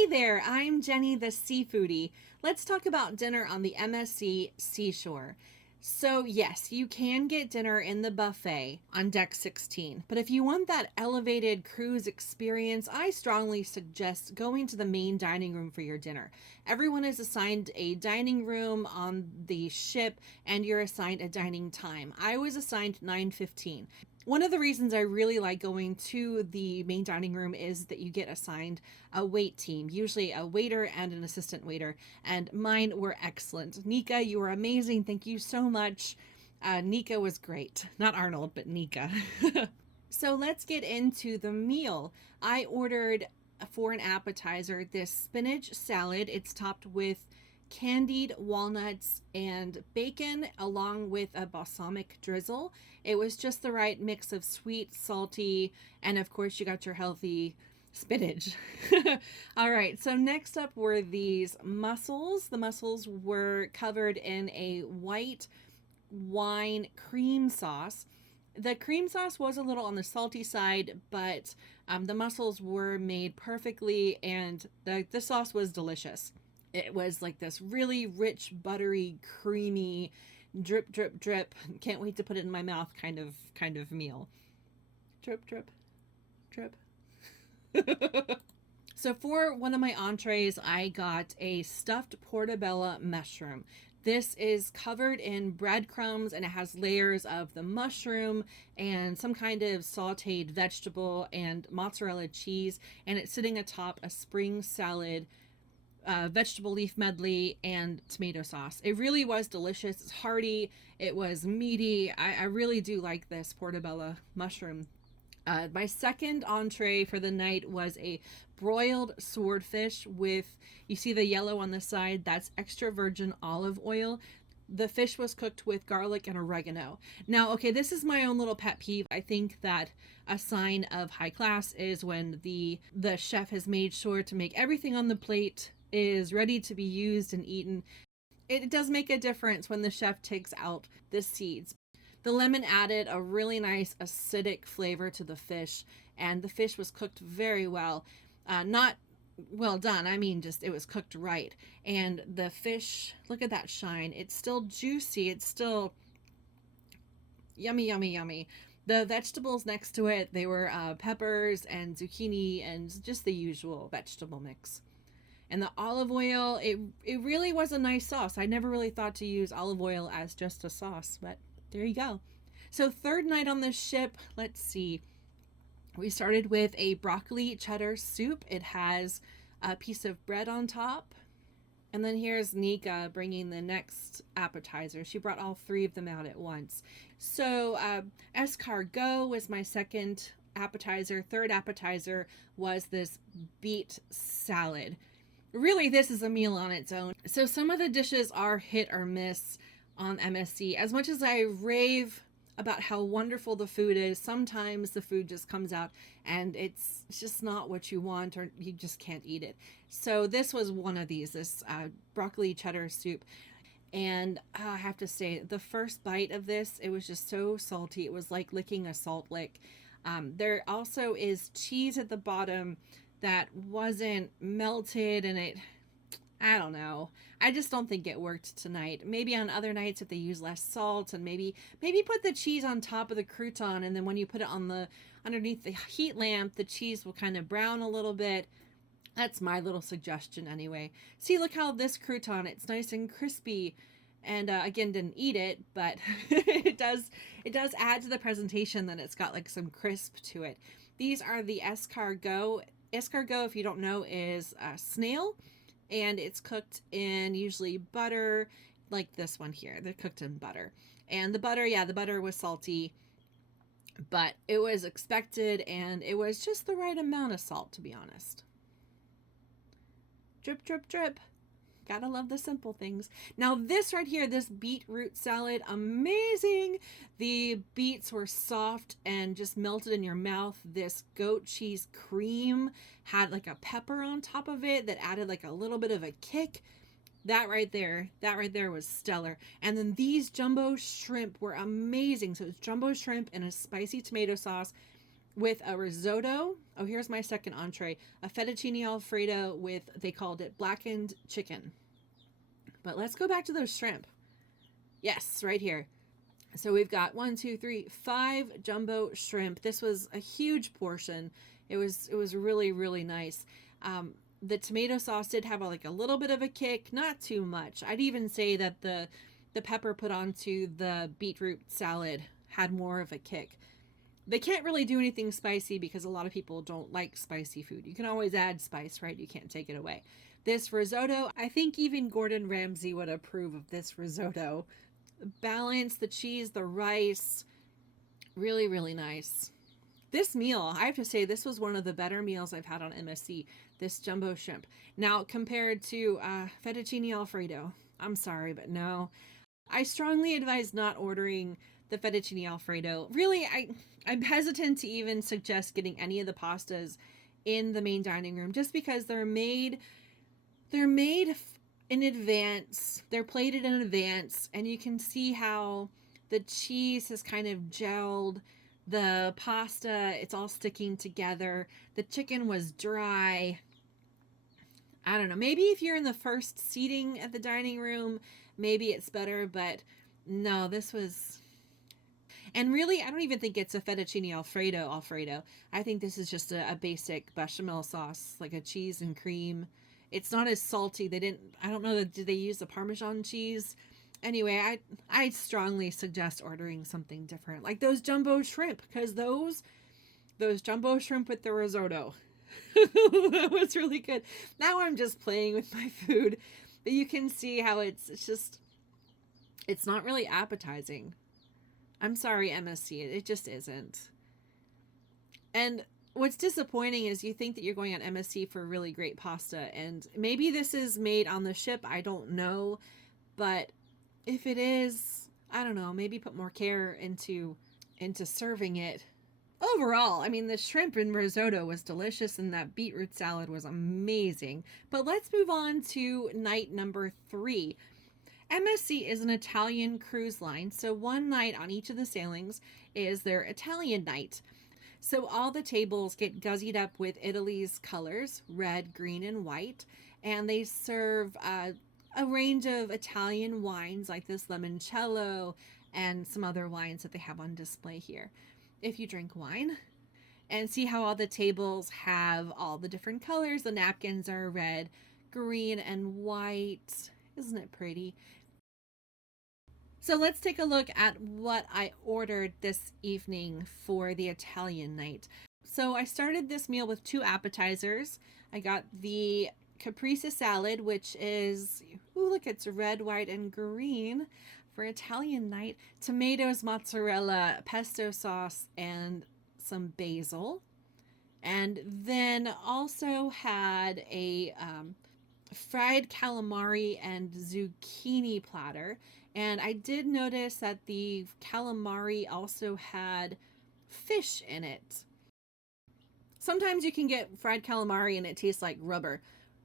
Hey there, I'm Jenny the Seafoodie. Let's talk about dinner on the MSC Seashore. So, yes, you can get dinner in the buffet on deck 16, but if you want that elevated cruise experience, I strongly suggest going to the main dining room for your dinner. Everyone is assigned a dining room on the ship and you're assigned a dining time. I was assigned 9:15. One of the reasons I really like going to the main dining room is that you get assigned a wait team, usually a waiter and an assistant waiter, and mine were excellent. Nika, you were amazing. Thank you so much. Nika was great. Not Arnold, but Nika. So let's get into the meal. I ordered for an appetizer this spinach salad. It's topped with candied walnuts and bacon along with a balsamic drizzle. It was just the right mix of sweet, salty, and of course you got your healthy spinach. All right, so next up were these mussels. The mussels were covered in a white wine cream sauce. The cream sauce was a little on the salty side, but the mussels were made perfectly and the sauce was delicious. It was like this really rich, buttery, creamy, drip, drip, drip. Can't wait to put it in my mouth kind of meal. Drip, drip, drip. So for one of my entrees, I got a stuffed portobello mushroom. This is covered in breadcrumbs and it has layers of the mushroom and some kind of sauteed vegetable and mozzarella cheese, and it's sitting atop a spring salad, vegetable leaf medley, and tomato sauce. It really was delicious. It's hearty. It was meaty. I really do like this portobello mushroom. My second entree for the night was a broiled swordfish with, you see the yellow on the side, that's extra virgin olive oil. The fish was cooked with garlic and oregano. Now, okay, this is my own little pet peeve. I think that a sign of high class is when the chef has made sure to make everything on the plate is ready to be used and eaten. It does make a difference when the chef takes out the seeds. The lemon added a really nice acidic flavor to the fish, and the fish was cooked very well. Not well done, I mean just it was cooked right. And the fish, look at that shine. It's still juicy. It's still yummy, yummy, yummy. The vegetables next to it, they were peppers and zucchini and just the usual vegetable mix. And the olive oil, it really was a nice sauce. I never really thought to use olive oil as just a sauce, but there you go. So third night on the ship, let's see. We started with a broccoli cheddar soup. It has a piece of bread on top. And then here's Nika bringing the next appetizer. She brought all three of them out at once. So escargot was my second appetizer. Third appetizer was this beet salad. Really, this is a meal on its own. So some of the dishes are hit or miss on MSC. As much as I rave about how wonderful the food is, sometimes the food just comes out and it's just not what you want, or you just can't eat it. So this was one of these, this broccoli cheddar soup. And I have to say, the first bite of this, it was just so salty. It was like licking a salt lick. There also is cheese at the bottom that wasn't melted, and I don't know. I just don't think it worked tonight. Maybe on other nights if they use less salt, and maybe put the cheese on top of the crouton, and then when you put it on the underneath the heat lamp, the cheese will kind of brown a little bit. That's my little suggestion anyway. See, look how this crouton, it's nice and crispy. And again, didn't eat it, but it does add to the presentation that it's got like some crisp to it. These are the escargot. Escargot, if you don't know, is a snail, and it's cooked in usually butter, like this one here. They're cooked in butter. And the butter, yeah, the butter was salty, but it was expected, and it was just the right amount of salt, to be honest. Drip, drip, drip. Gotta love the simple things. Now this right here, this beetroot salad, amazing. The beets were soft and just melted in your mouth. This goat cheese cream had like a pepper on top of it that added like a little bit of a kick. That right there was stellar. And then these jumbo shrimp were amazing. So it's jumbo shrimp and a spicy tomato sauce. with a risotto. Oh, here's my second entree, a fettuccine alfredo with, they called it blackened chicken. But let's go back to those shrimp. Yes, right here. So we've got 1, 2, 3, 5 jumbo shrimp. This was a huge portion. It was really, really nice. The tomato sauce did have like a little bit of a kick, not too much. I'd even say that the pepper put onto the beetroot salad had more of a kick. They can't really do anything spicy because a lot of people don't like spicy food. You can always add spice, right? You can't take it away. This risotto, I think even Gordon Ramsay would approve of this risotto. Balance, the cheese, the rice, really, really nice. This meal, I have to say, this was one of the better meals I've had on MSC, this jumbo shrimp. Now, compared to fettuccine alfredo, I'm sorry, but no. I strongly advise not ordering the fettuccine alfredo. Really, I'm hesitant to even suggest getting any of the pastas in the main dining room just because they're made in advance. They're plated in advance, and you can see how the cheese has kind of gelled. The pasta, it's all sticking together. The chicken was dry. I don't know. Maybe if you're in the first seating at the dining room, maybe it's better, but no, this was... And really, I don't even think it's a fettuccine Alfredo. I think this is just a basic bechamel sauce, like a cheese and cream. It's not as salty. I don't know, did they use the Parmesan cheese? Anyway, I strongly suggest ordering something different, like those jumbo shrimp, because those jumbo shrimp with the risotto, that was really good. Now I'm just playing with my food, but you can see how it's not really appetizing. I'm sorry, MSC, it just isn't. And what's disappointing is you think that you're going on MSC for really great pasta, and maybe this is made on the ship, I don't know, but if it is, I don't know, maybe put more care into serving it. Overall, I mean, the shrimp and risotto was delicious, and that beetroot salad was amazing. But let's move on to night number 3. MSC is an Italian cruise line, so one night on each of the sailings is their Italian night. So all the tables get guzzied up with Italy's colors, red, green, and white, and they serve a range of Italian wines like this limoncello and some other wines that they have on display here. If you drink wine, and see how all the tables have all the different colors. The napkins are red, green, and white. Isn't it pretty? So let's take a look at what I ordered this evening for the Italian night. So I started this meal with 2 appetizers. I got the caprese salad, which is, ooh, look, it's red, white, and green for Italian night. Tomatoes, mozzarella, pesto sauce, and some basil. And then also had a fried calamari and zucchini platter. And I did notice that the calamari also had fish in it. Sometimes you can get fried calamari and it tastes like rubber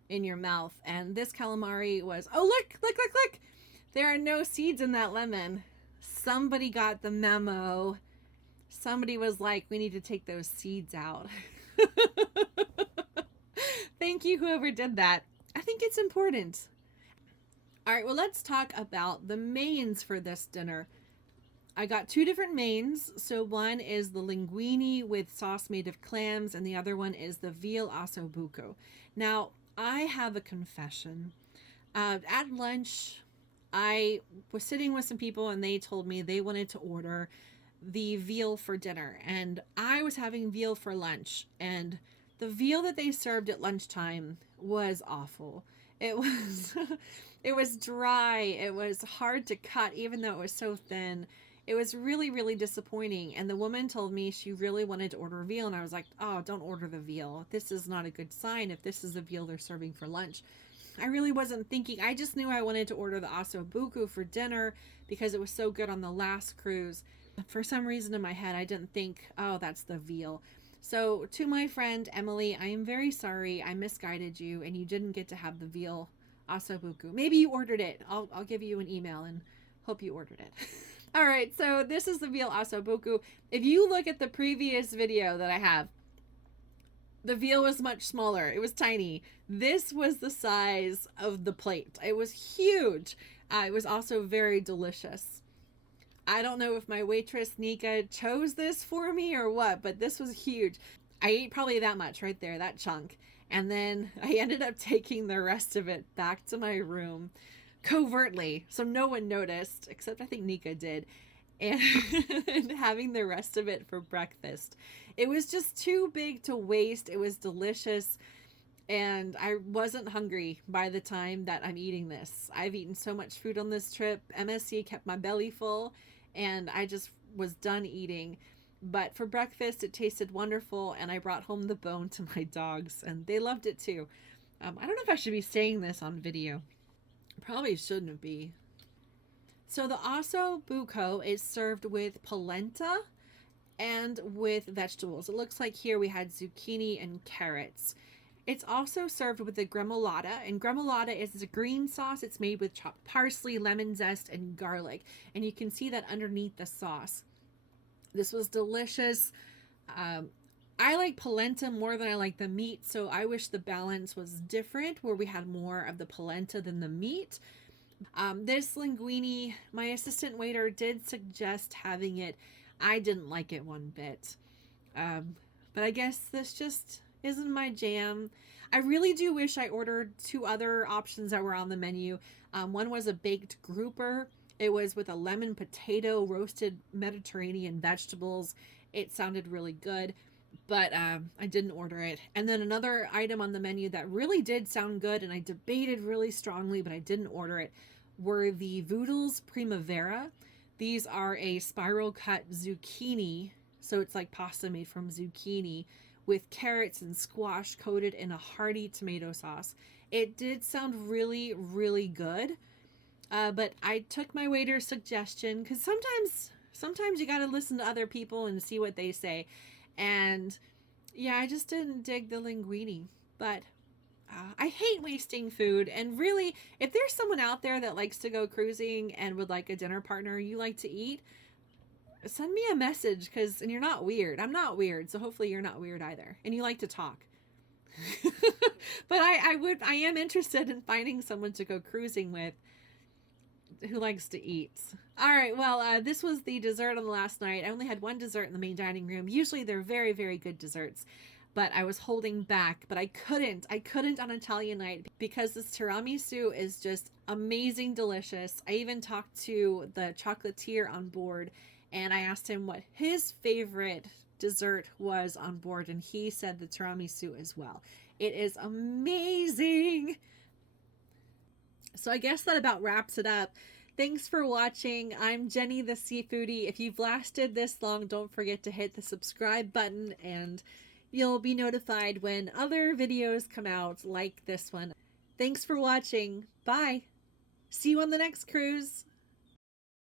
in your mouth. And this calamari was, oh, look. There are no seeds in that lemon. Somebody got the memo. Somebody was like, we need to take those seeds out. Thank you, whoever did that. I think it's important. All right, well, let's talk about the mains for this dinner. I got 2 different mains. So one is the linguine with sauce made of clams, and the other one is the veal ossobuco. Now, I have a confession. At lunch, I was sitting with some people, and they told me they wanted to order the veal for dinner, and I was having veal for lunch, and the veal that they served at lunchtime was awful. It was it was dry. It was hard to cut, even though it was so thin. It was really, really disappointing. And the woman told me she really wanted to order veal, and I was like, oh, don't order the veal. This is not a good sign if this is the veal they're serving for lunch. I really wasn't thinking. I just knew I wanted to order the ossobuco for dinner because it was so good on the last cruise. For some reason in my head, I didn't think, oh, that's the veal. So to my friend Emily, I am very sorry. I misguided you, and you didn't get to have the veal ossobuco. Maybe you ordered it. I'll give you an email and hope you ordered it. All right, so this is the veal ossobuco. If you look at the previous video that I have, the veal was much smaller. It was tiny. This was the size of the plate. It was huge. It was also very delicious. I don't know if my waitress Nika chose this for me or what, but this was huge. I ate probably that much right there, that chunk. And then I ended up taking the rest of it back to my room covertly, so no one noticed, except I think Nika did, and, and having the rest of it for breakfast. It was just too big to waste. It was delicious, and I wasn't hungry by the time that I'm eating this. I've eaten so much food on this trip. MSC kept my belly full, and I just was done eating. But for breakfast, it tasted wonderful, and I brought home the bone to my dogs, and they loved it too. I don't know if I should be saying this on video. Probably shouldn't be. So the osso buco is served with polenta and with vegetables. It looks like here we had zucchini and carrots. It's also served with the gremolata, and gremolata is a green sauce. It's made with chopped parsley, lemon zest, and garlic, and you can see that underneath the sauce. This was delicious. I like polenta more than I like the meat, so I wish the balance was different, where we had more of the polenta than the meat. This linguine, my assistant waiter did suggest having it. I didn't like it one bit. But I guess this just isn't my jam. I really do wish I ordered 2 other options that were on the menu. One was a baked grouper. It was with a lemon potato, roasted Mediterranean vegetables. It sounded really good, but I didn't order it. And then another item on the menu that really did sound good, and I debated really strongly, but I didn't order it, were the Voodles Primavera. These are a spiral cut zucchini, so it's like pasta made from zucchini, with carrots and squash coated in a hearty tomato sauce. It did sound really, really good, but I took my waiter's suggestion, because sometimes you gotta listen to other people and see what they say. And yeah, I just didn't dig the linguine, but I hate wasting food. And really, if there's someone out there that likes to go cruising and would like a dinner partner you like to eat, send me a message, and you're not weird. I'm not weird, so hopefully you're not weird either, and you like to talk. But I am interested in finding someone to go cruising with who likes to eat. All right, well, this was the dessert on the last night. I only had one dessert in the main dining room. Usually they're very, very good desserts, but I was holding back. But I couldn't on Italian night, because this tiramisu is just amazing, delicious. I even talked to the chocolatier on board, and I asked him what his favorite dessert was on board, and he said the tiramisu as well. It is amazing. So I guess that about wraps it up. Thanks for watching. I'm Jenny the Seafoodie. If you've lasted this long, don't forget to hit the subscribe button, and you'll be notified when other videos come out like this one. Thanks for watching. Bye. See you on the next cruise.